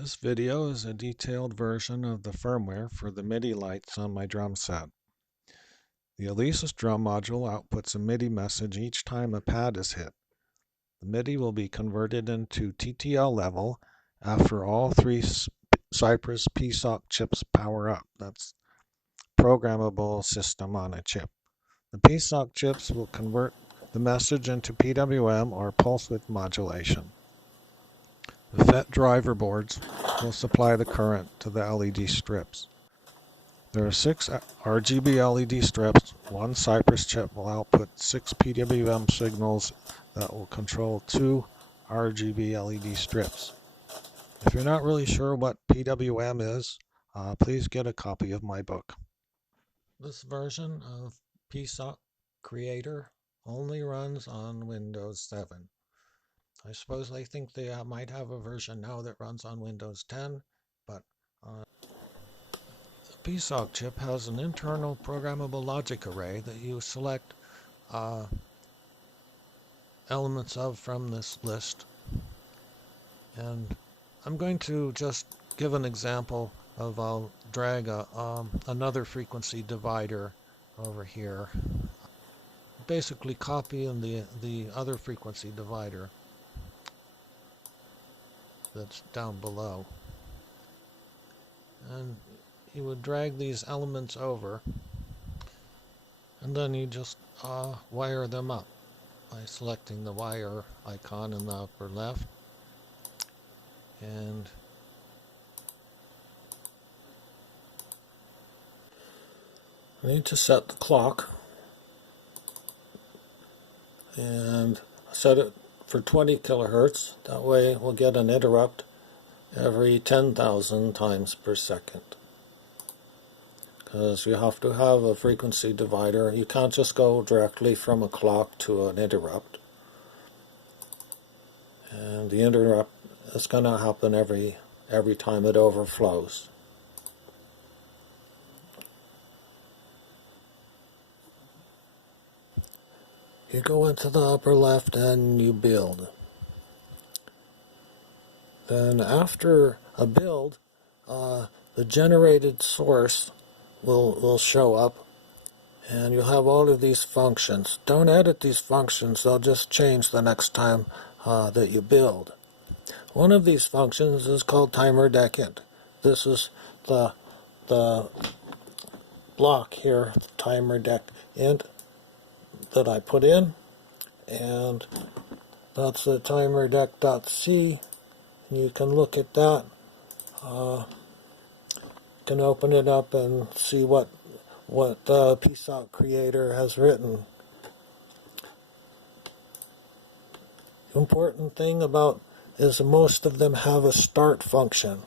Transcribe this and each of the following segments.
This video is a detailed version of the firmware for the Midi lights on my drum set. The Alesis drum module outputs a Midi message each time a pad is hit. The Midi will be converted into TTL level after all three Cypress PSOC chips power up. That's programmable system on a chip. The PSOC chips will convert the message into PWM or pulse width modulation. The FET driver boards will supply the current to the LED strips. There are 6 RGB LED strips. One Cypress chip will output 6 PWM signals that will control 2 RGB LED strips. If you're not really sure what PWM is, please get a copy of my book. This version of PSOC Creator only runs on Windows 7. I suppose they think they might have a version now that runs on Windows 10, but the PSOC chip has an internal programmable logic array that you select elements of from this list. And I'm going to just give an example of I'll drag another frequency divider over here. Basically copy in the other frequency divider that's down below. And you would drag these elements over, and then you just wire them up by selecting the wire icon in the upper left. And I need to set the clock, and set it for 20 kilohertz. That way we'll get an interrupt every 10,000 times per second. Because you have to have a frequency divider. You can't just go directly from a clock to an interrupt. And the interrupt is going to happen every time it overflows. You go into the upper left and you build. Then after a build, the generated source will show up, and you'll have all of these functions. Don't edit these functions, they'll just change the next time that you build. One of these functions is called timer decant. This is the block here, timer decant, that I put in, and that's the timer dec.c. You can look at that. You can open it up and see what the PSOC creator has written. The important thing about is most of them have a start function.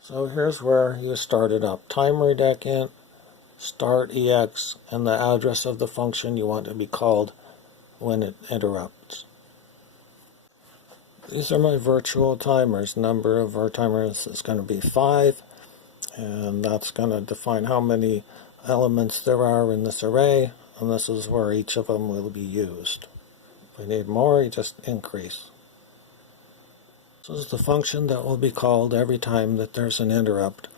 So here's where you start it up. Timer decant, start ex, and the address of the function you want to be called when it interrupts. These are my virtual timers. Number of our timers is going to be 5, and that's going to define how many elements there are in this array, and this is where each of them will be used. If we need more, you just increase. This is the function that will be called every time that there's an interrupt,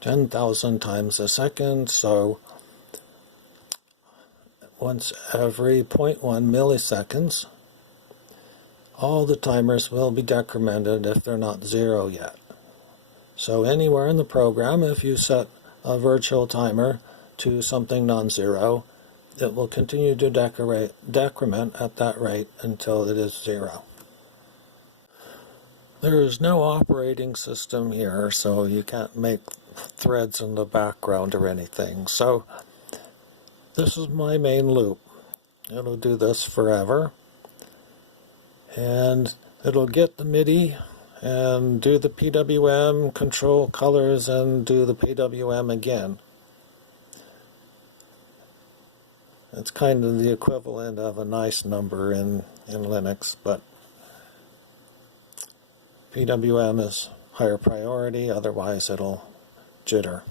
10,000 times a second, so once every 0.1 milliseconds, all the timers will be decremented if they're not 0 yet. So anywhere in the program, if you set a virtual timer to something non-zero, it will continue to decrement at that rate until it is 0. There is no operating system here, so you can't make threads in the background or anything. So this is my main loop. It'll do this forever. And it'll get the Midi and do the PWM, control colors, and do the PWM again. It's kind of the equivalent of a nice number in Linux, but PWM is higher priority, otherwise it'll jitter.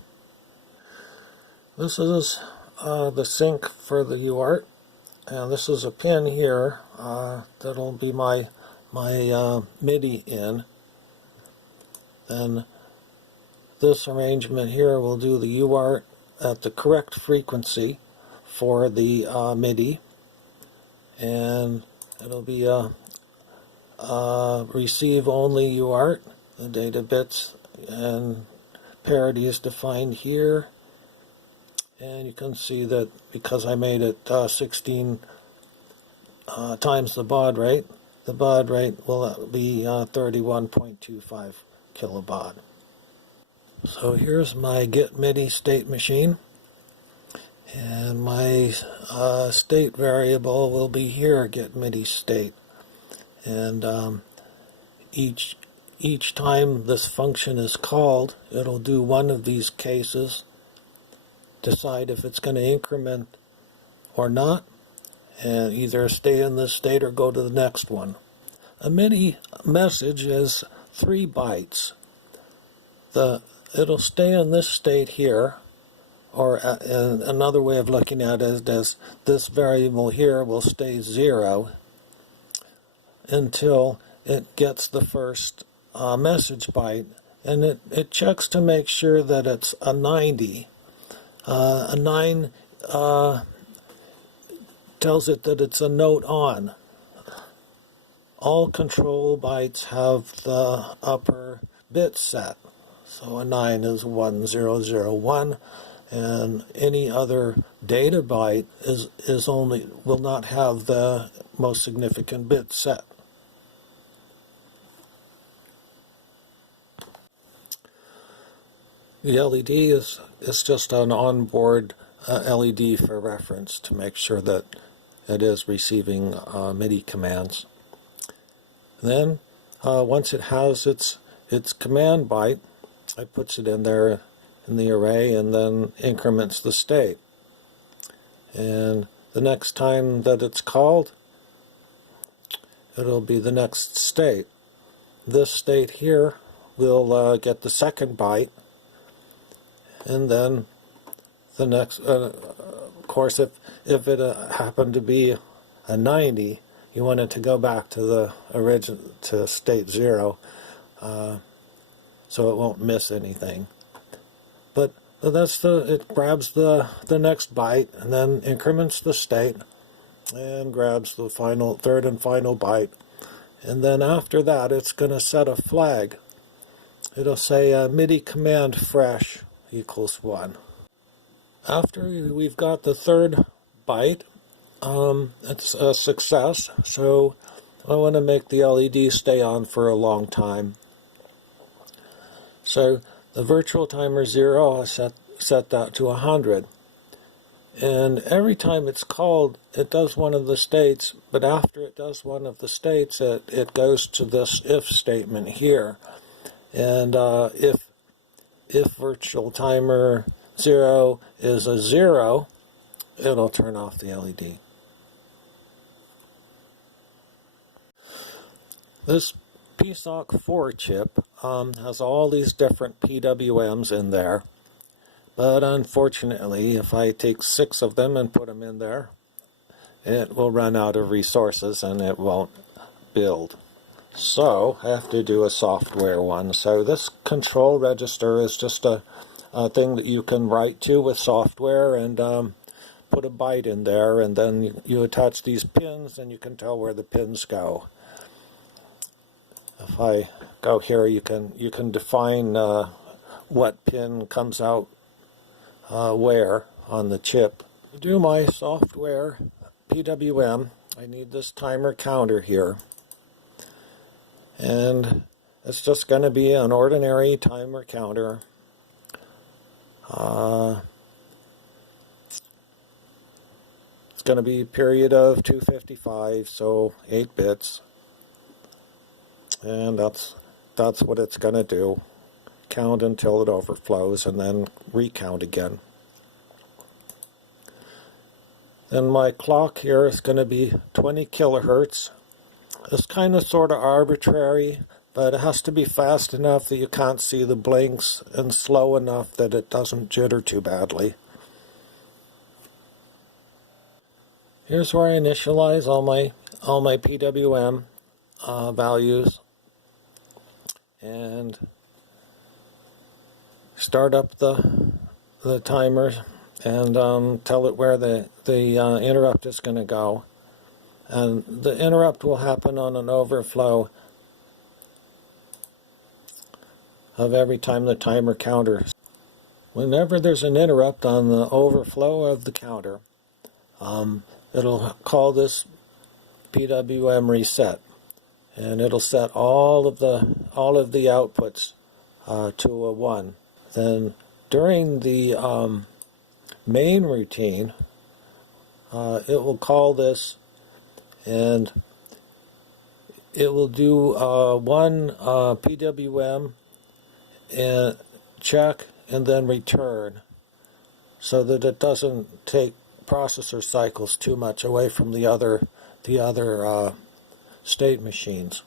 This is the sync for the UART, and this is a pin here that'll be my MIDI in. then this arrangement here will do the UART at the correct frequency for the MIDI, and it'll be a receive only UART. The data bits and parity is defined here, and you can see that because I made it 16 times the baud rate will be 31.25 kilobaud. So here's my get MIDI state machine, and my state variable will be here, get MIDI state, and each time this function is called, it'll do one of these cases, decide if it's going to increment or not, and either stay in this state or go to the next one. A MIDI message is 3 bytes. It'll stay in this state here, or another way of looking at it is this variable here will stay 0 until it gets the first message byte, and it checks to make sure that it's a 90. A 9 tells it that it's a note on. All control bytes have the upper bit set. So a 9 is 1001, and any other data byte will not have the most significant bit set. The LED is just an onboard LED for reference to make sure that it is receiving MIDI commands. Then once it has its command byte, it puts it in there in the array and then increments the state. And the next time that it's called, it'll be the next state. This state here will get the second byte, and then the next, of course, if it happened to be a 90, you want it to go back to the original, to state 0, so it won't miss anything. But it grabs the next byte and then increments the state and grabs the third and final byte, and then after that it's going to set a flag. It'll say MIDI command fresh equals 1. After we've got the third byte, it's a success, so I want to make the LED stay on for a long time. So the virtual timer 0, I set that to 100. And every time it's called, it does one of the states, but after it does one of the states, it goes to this if statement here. And if virtual timer 0 is a 0, it'll turn off the LED. This PSOC 4 chip has all these different PWMs in there, but unfortunately, if I take 6 of them and put them in there, it will run out of resources and it won't build. So I have to do a software one. So this control register is just a thing that you can write to with software and put a byte in there, and then you attach these pins and you can tell where the pins go. If I go here, you can define what pin comes out where on the chip. To do my software PWM, I need this timer counter here, and it's just going to be an ordinary timer counter. It's going to be a period of 255, so 8 bits. And that's what it's going to do. Count until it overflows and then recount again. Then my clock here is going to be 20 kilohertz. It's kind of sort of arbitrary, but it has to be fast enough that you can't see the blinks and slow enough that it doesn't jitter too badly. Here's where I initialize all my PWM values, and start up the timer and tell it where the interrupt is going to go. And the interrupt will happen on an overflow of every time the timer counter. Whenever there's an interrupt on the overflow of the counter, it'll call this PWM reset, and it'll set all of the outputs to a 1. Then during the main routine, it will call this, and it will do one PWM and check and then return, so that it doesn't take processor cycles too much away from the other state machines.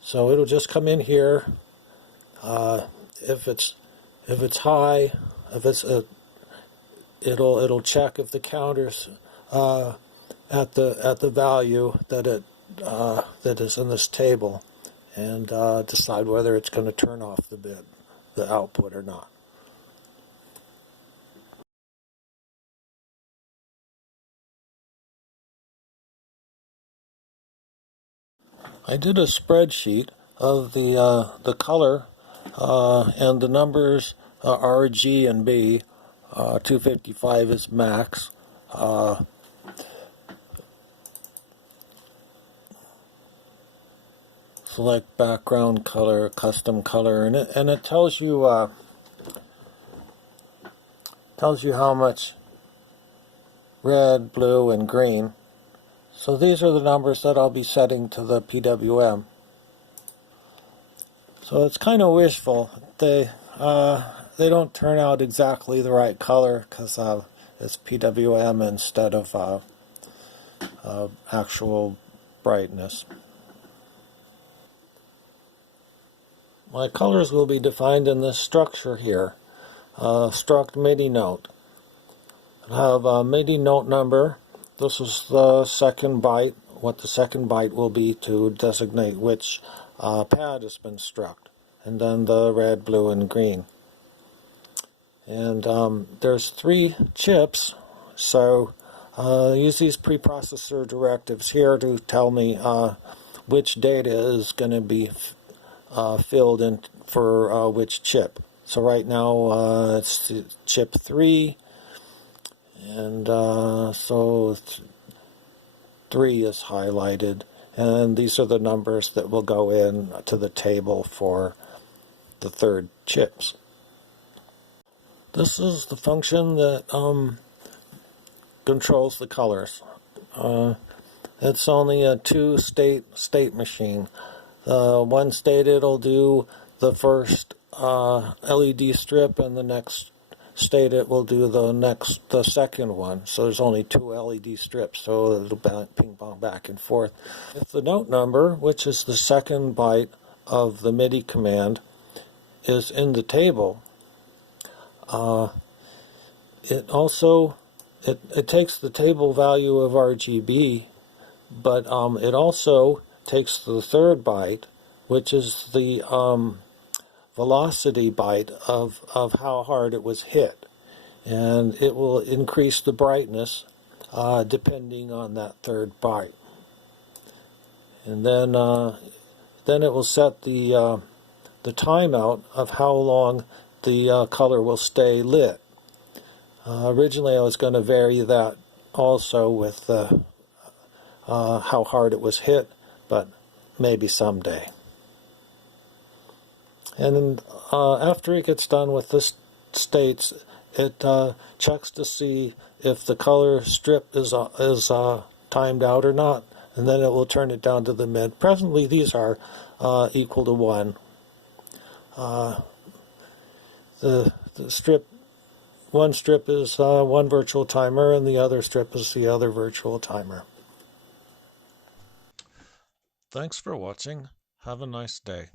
So it'll just come in here. If it's high, it'll check if the counter's at the value that is in this table, and decide whether it's going to turn off the output or not. I did a spreadsheet of the color and the numbers R, G, and B. 255 is max. Select background color, custom color, and it tells you how much red, blue, and green. So these are the numbers that I'll be setting to the PWM. So it's kind of wishful. They don't turn out exactly the right color because it's PWM instead of actual brightness. My colors will be defined in this structure here, struct Midi note. I have a Midi note number. This is the second byte, what the second byte will be to designate which pad has been struck, and then the red, blue, and green. And there's 3 chips, so use these preprocessor directives here to tell me which data is going to be filled in for which chip. So right now it's chip 3, and so 3 is highlighted, and these are the numbers that will go in to the table for the 3rd chips. This is the function that controls the colors. It's only a 2-state machine. One state it'll do the first LED strip, and the next state it will do the second one. So there's only 2 LED strips, so it'll ping pong back and forth. If the note number, which is the second byte of the Midi command, is in the table, it takes the table value of RGB, but it also takes the 3rd byte, which is the velocity byte of how hard it was hit, and it will increase the brightness depending on that 3rd byte. And then it will set the timeout of how long the color will stay lit. Originally I was going to vary that also with how hard it was hit, but maybe someday. And then after it gets done with this states, it checks to see if the color strip is timed out or not, and then it will turn it down to the mid. Presently these are equal to 1. The strip, one strip is one virtual timer, and the other strip is the other virtual timer. Thanks for watching. Have a nice day.